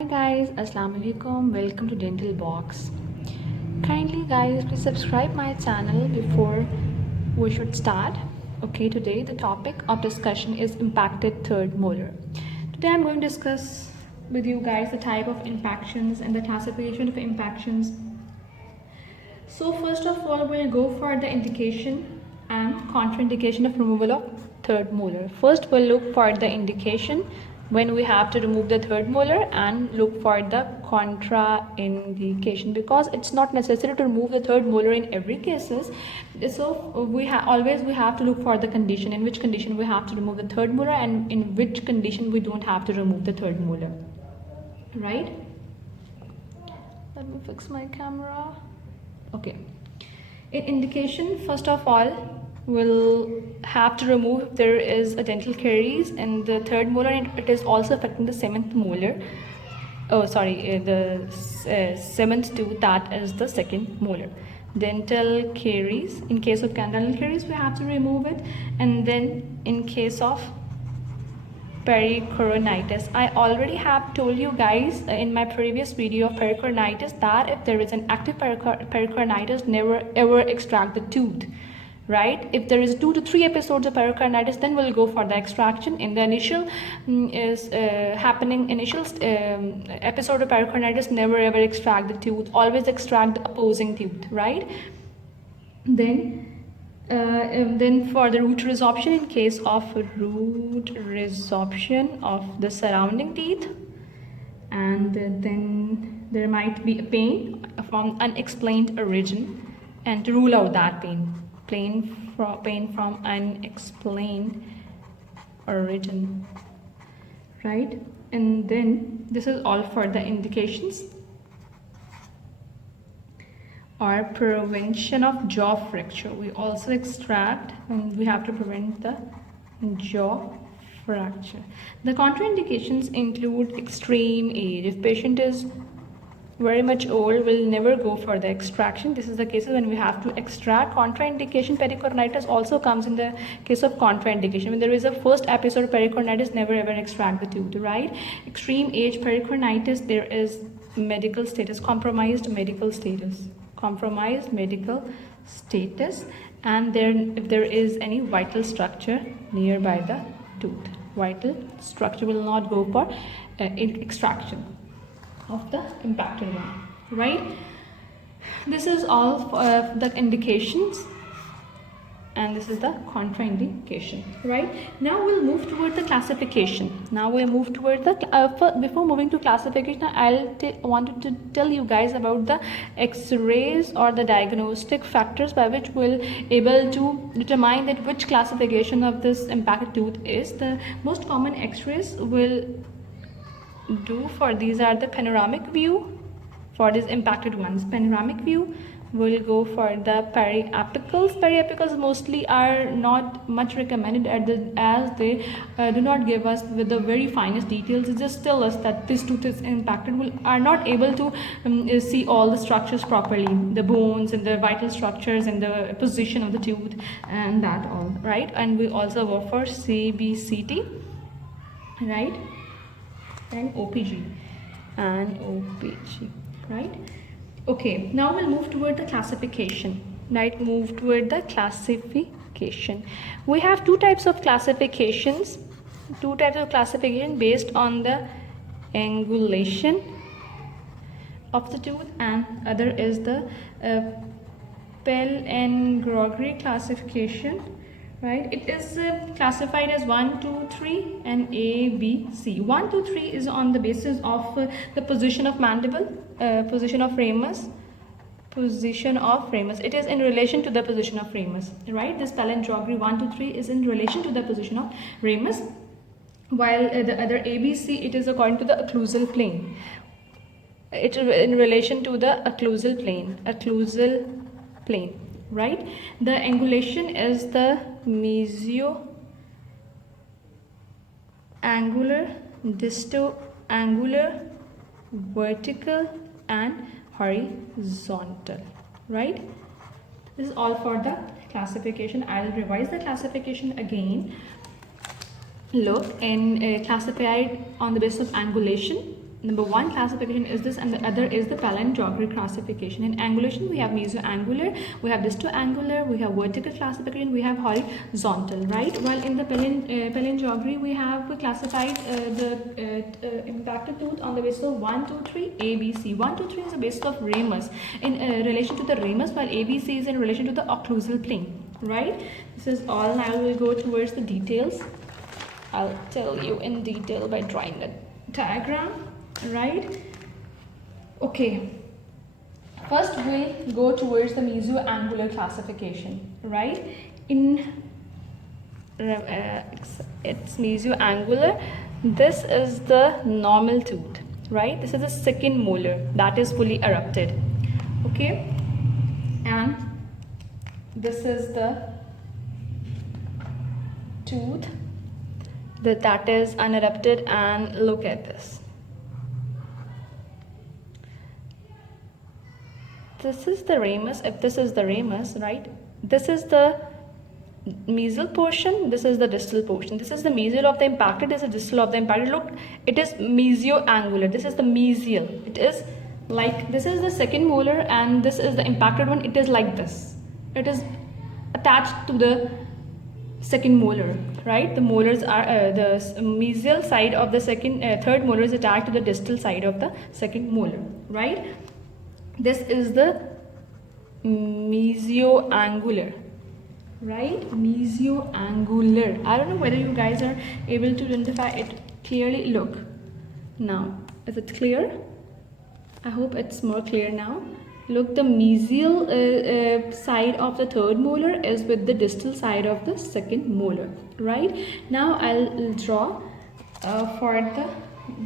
Hi guys, Assalamu alaikum. Welcome to Dentalbox. Kindly guys, please subscribe my channel before we should start. Okay, today the topic of discussion is impacted third molar. Today I'm going to discuss with you guys the type of impactions and the classification of impactions. So first of all, we'll go for the indication and contraindication of removal of third molar. First, we'll look for the indication when we have to remove the third molar and look for the contraindication, because it's not necessary to remove the third molar in every cases. So we have to look for the condition, in which condition we have to remove the third molar and in which condition we don't have to remove the third molar, right? Let me fix my camera. Okay, in indication, first of all, we'll have to remove if there is a dental caries in the third molar and it is also affecting the seventh molar. Seventh tooth, that is the second molar. Dental caries, in case of dental caries we have to remove it. And then in case of pericoronitis, I already have told you guys in my previous video of pericoronitis that if there is an active pericoronitis, never ever extract the tooth, right? If there is 2 to 3 episodes of pericoronitis, then we'll go for the extraction. In the initial episode of pericoronitis, never ever extract the tooth, always extract the opposing tooth, right? Then for the root resorption, in case of root resorption of the surrounding teeth, and then there might be a pain from unexplained origin, and to rule out that pain from unexplained origin, right? And then this is all for the indications. Or prevention of jaw fracture, we also extract and we have to prevent the jaw fracture. The contraindications include extreme age. If patient is very much old, we'll never go for the extraction. This is the cases when we have to extract. Contraindication, pericoronitis also comes in the case of contraindication. When there is a first episode of pericoronitis, never ever extract the tooth, right? Extreme age pericoronitis, there is medical status, compromised medical status, and then if there is any vital structure nearby the tooth, vital structure will not go for extraction of the impacted one, right? This is all the indications, and this is the contraindication, right? Now we'll move toward the classification. Before moving to classification, wanted to tell you guys about the x-rays or the diagnostic factors by which we'll able to determine that which classification of this impacted tooth is. The most common x-rays will do for these are the panoramic view for these impacted ones. Panoramic view, we'll go for the periapicals. Periapicals mostly are not much recommended as they do not give us with the very finest details. It just tell us that this tooth is impacted. We are not able to see all the structures properly, the bones and the vital structures and the position of the tooth and that all, right? And we also go for CBCT, right? And OPG, right? Okay, now we'll move toward the classification, right? We have two types of classifications based on the angulation of the tooth, and other is the Pell-Gregory classification, right? It is classified as 1, 2, 3 and A, B, C. 1, 2, 3 is on the basis of the position of mandible, position of ramus. It is in relation to the position of ramus, right? This Pell-Gregory 1, 2, 3 is in relation to the position of ramus, while the other A, B, C, it is according to the occlusal plane. It is in relation to the occlusal plane, right? The angulation is the meso-angular, disto-angular, vertical and horizontal, right? This is all for the classification. I'll revise the classification again. Look, in classified on the basis of angulation, number one classification is this, and the other is the palindromic classification. In angulation, we have mesioangular, we have distoangular, we have vertical classification, we have horizontal, right? While in the palindromy, we have classified the impacted tooth on the basis of 1, 2, 3, A, B, C. 1, 2, 3 is the basis of ramus in relation to the ramus, while A, B, C is in relation to the occlusal plane, right? This is all. Now we'll go towards the details. I'll tell you in detail by drawing a diagram, right? Okay, first we'll go towards the mesioangular classification, right? In it's mesioangular. This is the normal tooth, right? This is the second molar that is fully erupted, okay? And this is the tooth that is unerupted, and look at this. This is the ramus. If this is the ramus, right? This is the mesial portion, this is the distal portion. This is the mesial of the impacted, this is the distal of the impacted. Look, it is mesioangular. This is the mesial. It is like, this is the second molar and this is the impacted one. It is like this. It is attached to the second molar, right? The molars are the mesial side of the third molar is attached to the distal side of the second molar, right? This is the mesioangular, right? Mesioangular. I don't know whether you guys are able to identify it clearly. Look, now is it clear? I hope it's more clear now. Look, the mesial side of the third molar is with the distal side of the second molar, right? Now I'll draw for the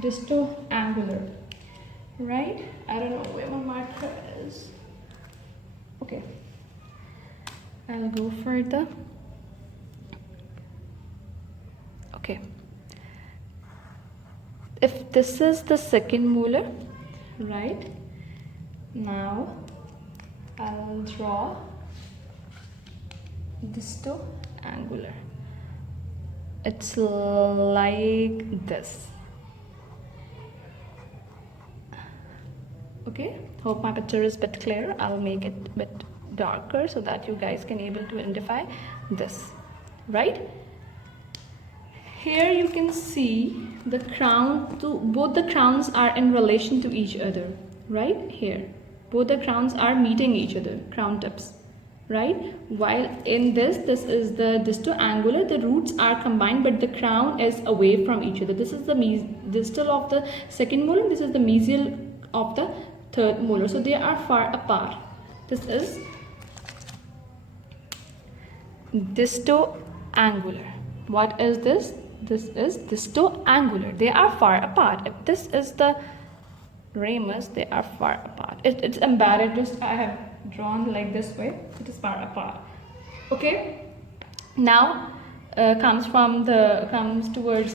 distoangular, right? I don't know where my marker is. Okay, I'll go for the, okay. If this is the second molar, right? Now I'll draw distoangular. It's like this. Okay, hope my picture is a bit clear. I'll make it a bit darker so that you guys can able to identify this, right? Here you can see the crown, both the crowns are in relation to each other, right? Here both the crowns are meeting each other, crown tips, right? While in this is the distoangular, the roots are combined but the crown is away from each other. This is the distal of the second molar, this is the mesial of the third molar, so they are far apart. This is distoangular. What is this? This is distoangular. They are far apart. If this is the ramus, they are far apart. It's embedded, just I have drawn like this way. It is far apart. Okay, now comes towards,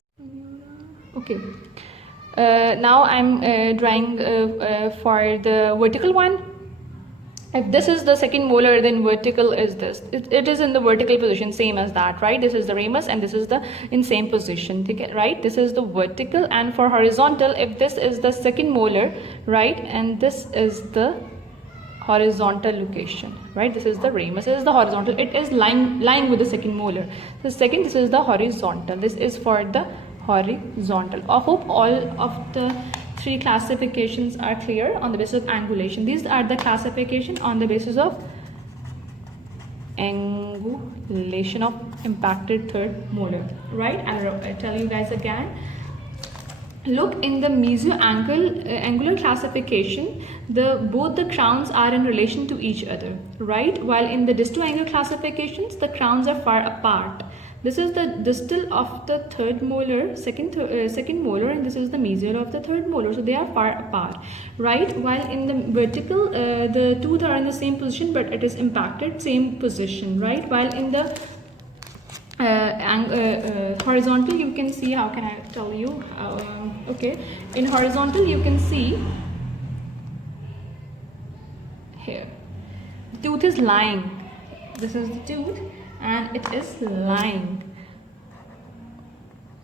okay. Now I'm drawing for the vertical one. If this is the second molar, then vertical is this. It is in the vertical position, same as that, right? This is the ramus and this is the in same position, right? This is the vertical. And for horizontal, if this is the second molar, right, and this is the horizontal location, right? This is the ramus, this is the horizontal. It is lying with the second molar. The second, this is the horizontal. This is for the horizontal. I hope all of the three classifications are clear on the basis of angulation. These are the classification on the basis of angulation of impacted third molar, right? I'll tell you guys again. Look, in the mesioangular classification, both the crowns are in relation to each other, right? While in the distoangular classifications, the crowns are far apart. This is the distal of the third molar, second molar, and this is the mesial of the third molar. So they are far apart, right? While in the vertical, the tooth are in the same position, but it is impacted same position, right? While in the horizontal, you can see, how can I tell you? Okay, in horizontal, you can see here, the tooth is lying. This is the tooth and it is lying.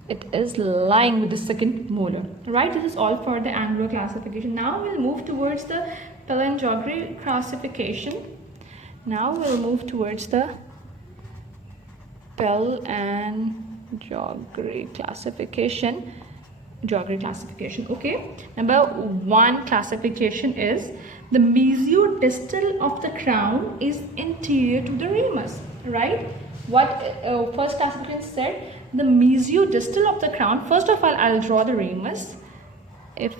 it is lying with the second molar, right? This is all for the angular classification. Now we'll move towards the palindromy classification. Now we'll move towards the palindromy classification. Okay. Number 1 classification is the mesiodistal of the crown is anterior to the ramus, right? What first classification said? The mesiodistal of the crown. First of all, I'll draw the ramus. If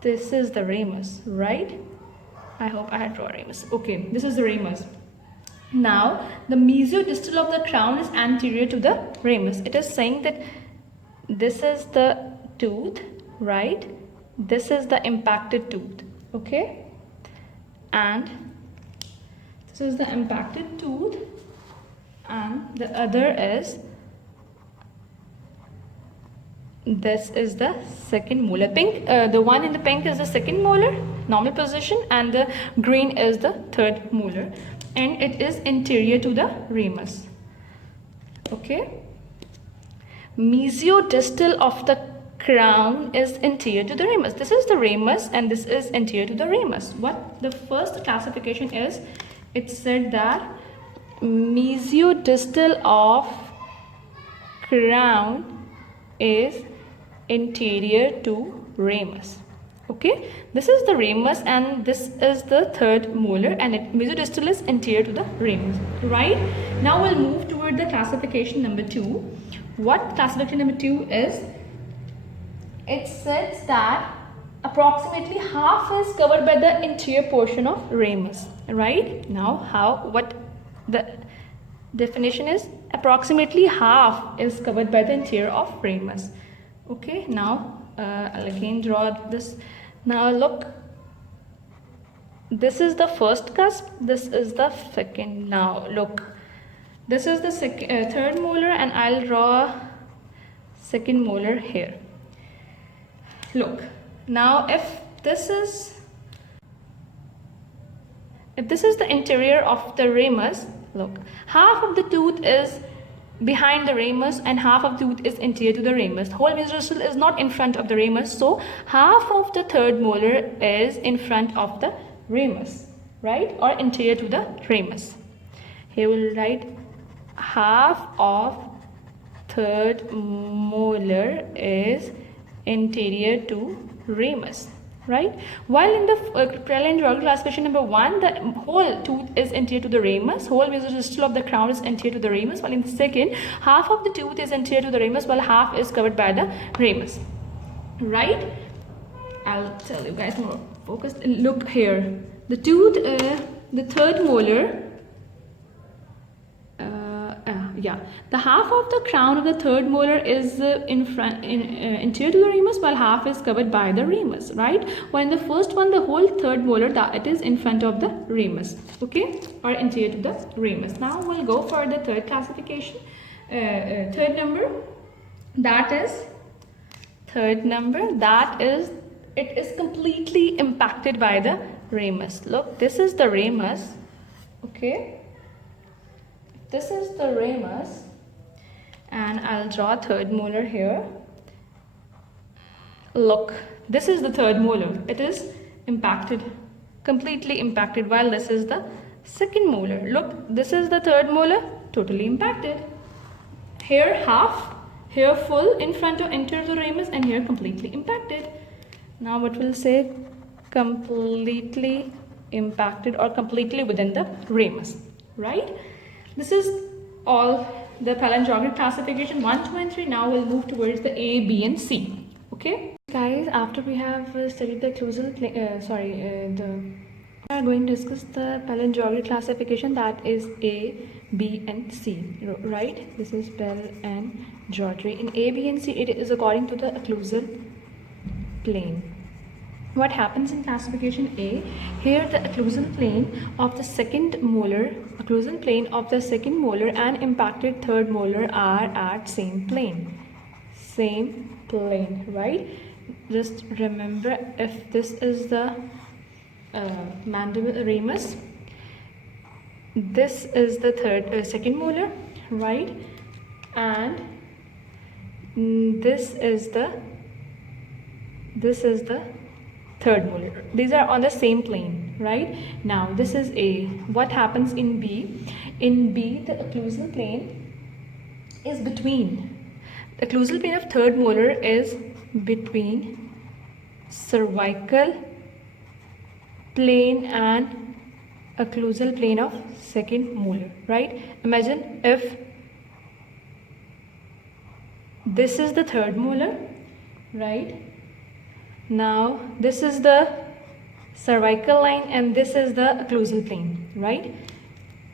this is the ramus, right? I hope I had drawn ramus. Okay, this is the ramus. Now, the mesiodistal of the crown is anterior to the ramus. It is saying that this is the tooth, right? This is the impacted tooth, okay? And this is the impacted tooth, and the other is, this is the second molar. Pink, the one in the pink is the second molar, normal position, and the green is the third molar, and it is anterior to the ramus, okay? Mesiodistal of the crown is anterior to the ramus. This is the ramus and this is anterior to the ramus. What the first classification is, it said that mesiodistal of crown is anterior to ramus. Okay, this is the ramus and this is the third molar, and mesiodistal is anterior to the ramus, right? Now we'll move toward the classification number 2. What classification number 2 is? It says that approximately half is covered by the interior portion of ramus, right? Now, what the definition is? Approximately half is covered by the interior of ramus. Okay, now I'll again draw this. Now look, this is the first cusp, this is the second. Now look, this is the third molar, and I'll draw second molar here. Look, now if this is the interior of the ramus, look, half of the tooth is behind the ramus and half of the tooth is anterior to the ramus. The whole mesiodistal is not in front of the ramus, so half of the third molar is in front of the ramus, right, or anterior to the ramus. Here we'll write half of third molar is anterior to ramus, right? While in the palindromy classification number 1, the whole tooth is anterior to the ramus, whole mesiodistal of the crown is anterior to the ramus, while in the second, half of the tooth is anterior to the ramus while half is covered by the ramus, right? I'll tell you guys more focused. Look here, the tooth, the third molar, the half of the crown of the third molar is anterior to the ramus while half is covered by the ramus, right? While in the first one, the whole third molar, it is in front of the ramus, okay, or anterior to the ramus. Now we'll go for the third classification, third number, that is it is completely impacted by the ramus. Look, this is the ramus, okay, this is the ramus, and I'll draw third molar here. Look, this is the third molar. It is impacted, completely impacted, while this is the second molar. Look, this is the third molar, totally impacted. Here half, here full in front of anterior to the ramus, and here completely impacted. Now what will say? Completely impacted or completely within the ramus, right? This is all the palindromic classification 1, 2 and 3. Now we'll move towards the A, B and C. Okay guys, after we have studied the occlusal plane, we are going to discuss the palindromic classification, that is A, B and C, right? This is palindromy. In A, B and C, it is according to the occlusal plane. What happens in classification A? Here the occlusal plane of the second molar, and impacted third molar are at same plane, right? Just remember, if this is the mandible ramus, this is the second molar, right? And this is the third molar. These are on the same plane, right? Now this is A. What happens in B? In B, the occlusal plane is between. The occlusal plane of third molar is between cervical plane and occlusal plane of second molar, right? Imagine if this is the third molar, right? Now this is the cervical line and this is the occlusal plane, right?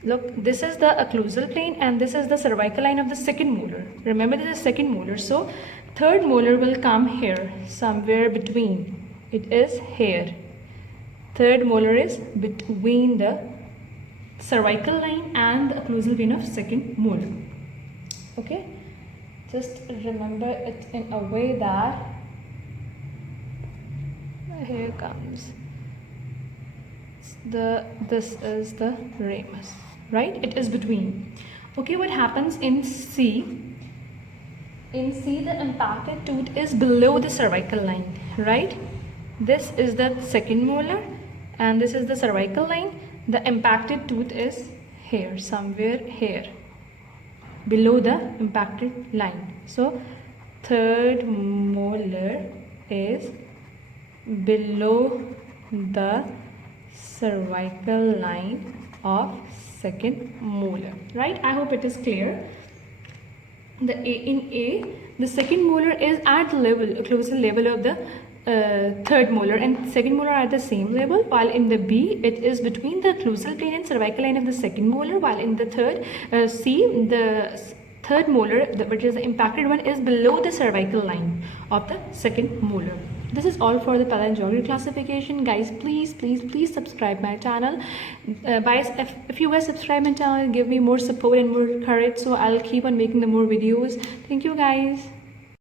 Look, this is the occlusal plane and this is the cervical line of the second molar. Remember, this is second molar, so third molar will come here, somewhere between. It is here. Third molar is between the cervical line and the occlusal plane of second molar. Okay, just remember it in a way that here comes this is the ramus, right? It is between. Okay, what happens in C? In C, the impacted tooth is below the cervical line, right? This is the second molar and this is the cervical line. The impacted tooth is here, somewhere here, below the impacted line. So third molar is below the cervical line of second molar, right? I hope it is clear. In A, the second molar is at the level, occlusal level of the third molar, and second molar are at the same level, while in the B it is between the occlusal plane and cervical line of the second molar, while in the third C, the third molar, which is the impacted one, is below the cervical line of the second molar. This is all for the pathology classification. Guys, please subscribe my channel. Guys, if you guys subscribe my channel, give me more support and more courage, so I'll keep on making the more videos. Thank you guys.